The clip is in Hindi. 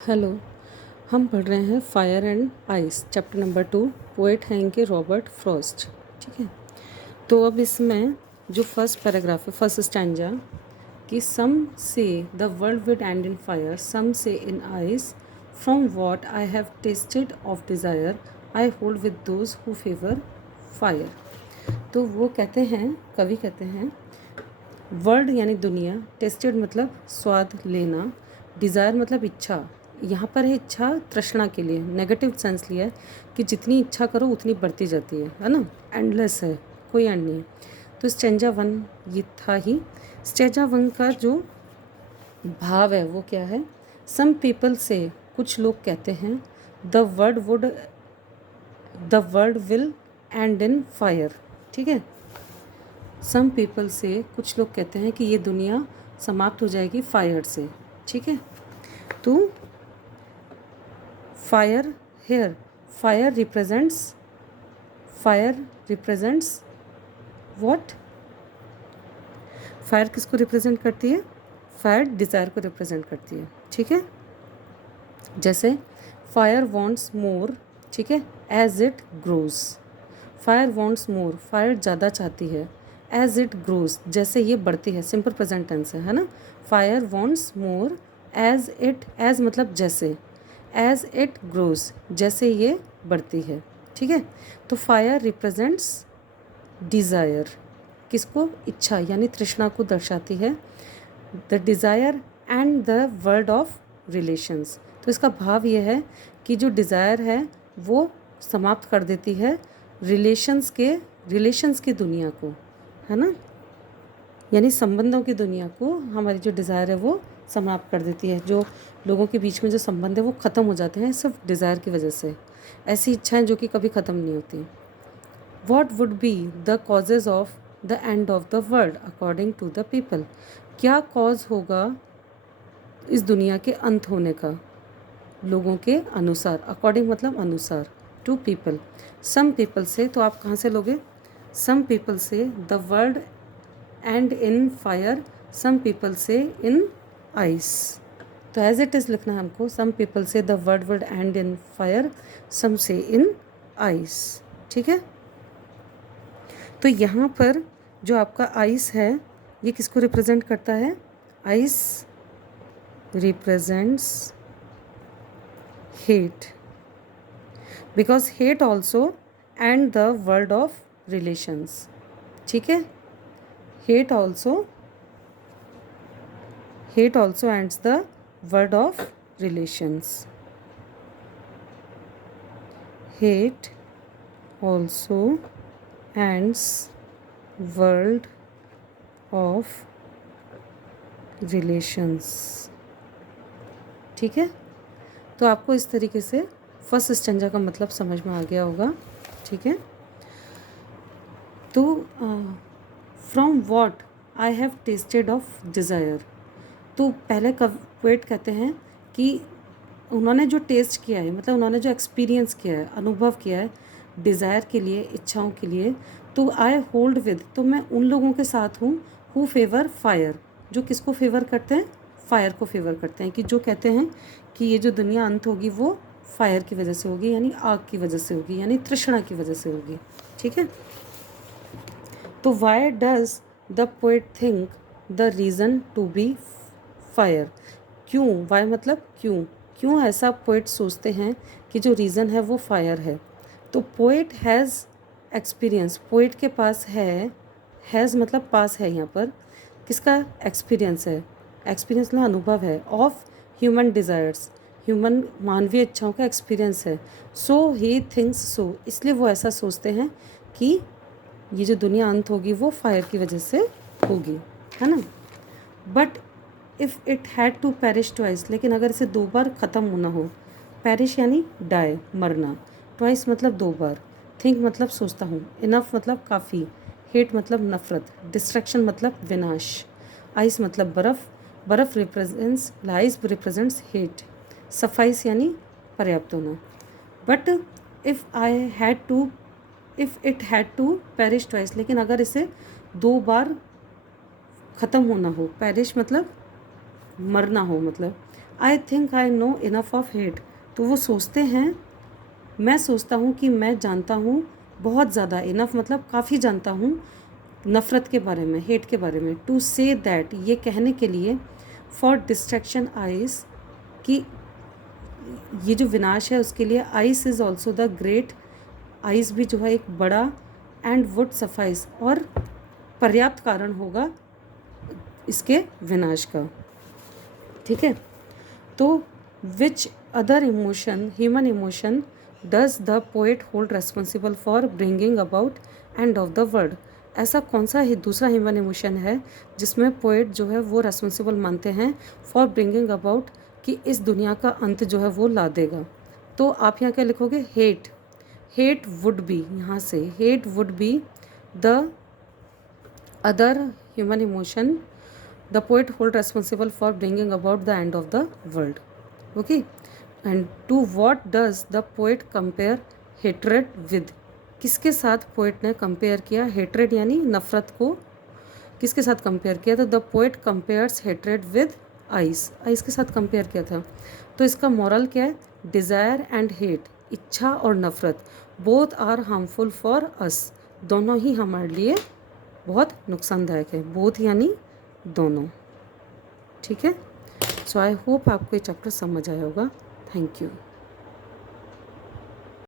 हेलो। हम पढ़ रहे हैं fire and ice chapter number 2। Poet हैं इनके रॉबर्ट फ्रॉस्ट। ठीक है, तो अब इसमें जो फर्स्ट पैराग्राफ है, फर्स्ट स्टैंजा कि some say the world will end in fire, some say in ice, from what I have tasted of desire I hold with those who favour fire. तो वो कहते हैं, कवि कहते हैं, वर्ल्ड यानी दुनिया, टेस्टेड मतलब स्वाद लेना, डिज़ायर मतलब इच्छा, यहाँ पर है इच्छा तृष्णा के लिए, नेगेटिव सेंस लिया है कि जितनी इच्छा करो उतनी बढ़ती जाती है ना, एंडलेस है, कोई एंड नहीं है। तो स्टेंजा 1 ये था ही। स्टेंजा 1 का जो भाव है वो क्या है? सम पीपल से, कुछ लोग कहते हैं, the world will end in fire. ठीक है, सम पीपल से कुछ लोग कहते हैं कि ये दुनिया समाप्त हो जाएगी फायर से। ठीक है, तो fire here, fire represents what? Fire किसको रिप्रेजेंट करती है? फायर डिज़ायर को रिप्रेजेंट करती है। ठीक है, जैसे फायर वांट्स मोर, ठीक है, as it grows. Fire wants more, fire ज़्यादा चाहती है, एज इट ग्रोज, जैसे ये बढ़ती है, सिंपल प्रेजेंट टेंस है ना। Fire wants more as it, as मतलब जैसे, एज इट ग्रोज, जैसे ये बढ़ती है। ठीक है, तो फायर रिप्रेजेंट्स डिज़ायर, किसको? इच्छा यानी तृष्णा को दर्शाती है। The desire and the world of relations, तो इसका भाव ये है कि जो डिज़ायर है वो समाप्त कर देती है रिलेशंस की दुनिया को, है ना, यानी संबंधों की दुनिया को हमारी जो डिज़ायर है वो समाप्त कर देती है। जो लोगों के बीच में जो संबंध है वो ख़त्म हो जाते हैं सिर्फ डिज़ायर की वजह से, ऐसी इच्छाएं जो कि कभी ख़त्म नहीं होती। What would be the causes of the end of the world according to the people, क्या कॉज होगा इस दुनिया के अंत होने का लोगों के अनुसार? अकॉर्डिंग मतलब अनुसार, टू पीपल। सम पीपल से, तो आप कहाँ से लोगे? Some people say the world end in fire, some people say in ice. तो एज इट इज़ लिखना है हमको, some people say the world will end in fire, some say in ice. ठीक है, तो यहाँ पर जो आपका आइस है ये किसको रिप्रेजेंट करता है? Ice represents hate, because hate also and the world of relations. ठीक है, hate also ends the word of relations. Hate also ends world of relations. ठीक है, तो आपको इस तरीके से फर्स्ट स्टेंजा का मतलब समझ में आ गया होगा। ठीक है, तो from what I have tasted of desire, तो पहले पोएट कहते हैं कि उन्होंने जो टेस्ट किया है, मतलब उन्होंने जो एक्सपीरियंस किया है, अनुभव किया है डिज़ायर के लिए, इच्छाओं के लिए, तो आई होल्ड विद, तो मैं उन लोगों के साथ हूँ हु फेवर फायर, जो किसको फेवर करते हैं? फायर को फेवर करते हैं, कि जो कहते हैं कि ये जो दुनिया अंत होगी वो फायर की वजह से होगी, यानी आग की वजह से होगी, यानी तृष्णा की वजह से होगी। ठीक है, तो why does the poet think the reason to be fire, क्यों? वाई मतलब क्यों ऐसा पोएट सोचते हैं कि जो रीज़न है वो फायर है? तो पोएट हैज़ एक्सपीरियंस, पोएट के पास है, हैज़ मतलब पास है, यहाँ पर किसका एक्सपीरियंस है? एक्सपीरियंस मतलब अनुभव है, ऑफ ह्यूमन डिज़ायर्स, ह्यूमन मानवीय इच्छाओं का एक्सपीरियंस है। सो ही थिंक्स सो, इसलिए वो ऐसा सोचते हैं कि ये जो दुनिया अंत होगी वो फायर की वजह से होगी, है ना। But if it had to perish twice, लेकिन अगर इसे 2 बार ख़त्म होना हो, पेरिश यानी डाई, मरना, ट्वाइस मतलब 2 बार, थिंक मतलब सोचता हूँ, इनफ मतलब काफ़ी, हेट मतलब नफ़रत, डिस्ट्रैक्शन मतलब विनाश, आइस मतलब बर्फ़ रिप्रेजेंट्स हेट, सफाइस यानी पर्याप्त होना। But if it had to perish twice, लेकिन अगर इसे 2 बार ख़त्म होना हो, पेरिश मतलब मरना हो, मतलब I think I know enough of hate, तो वो सोचते हैं, मैं सोचता हूँ कि मैं जानता हूँ बहुत ज़्यादा, इनफ मतलब काफ़ी जानता हूँ नफ़रत के बारे में, हेट के बारे में। टू से दैट, ये कहने के लिए, फॉर डिस्ट्रैक्शन आइस, कि ये जो विनाश है उसके लिए, ice is also the great, ice भी जो है एक बड़ा, एंड वुड सफाइस, और पर्याप्त कारण होगा इसके विनाश का। ठीक है, तो which other emotion, human emotion, does the poet hold responsible for bringing about and of the world, ऐसा कौन सा ही दूसरा ह्यूमन इमोशन है जिसमें पोएट जो है वो रेस्पॉन्सिबल मानते हैं फॉर ब्रिंगिंग अबाउट, कि इस दुनिया का अंत जो है वो ला देगा। तो आप यहाँ क्या लिखोगे, हेट, हेट वुड बी, यहाँ से hate would be the other human emotion the poet hold responsible for bringing about the end of the world. Okay, and to what does the poet compare hatred with, किसके साथ पोएट ने कंपेयर किया हेट्रेड यानी नफ़रत को, किसके साथ कंपेयर किया, तो the poet compares hatred with ice, ice के साथ कंपेयर किया था। तो इसका मॉरल क्या है, डिज़ायर एंड हेट, इच्छा और नफ़रत, both are harmful for us, दोनों ही हमारे लिए बहुत नुकसानदायक है, बोथ यानी दोनों। ठीक है, सो आई होप आपको ये चैप्टर समझ आया होगा। Thank you.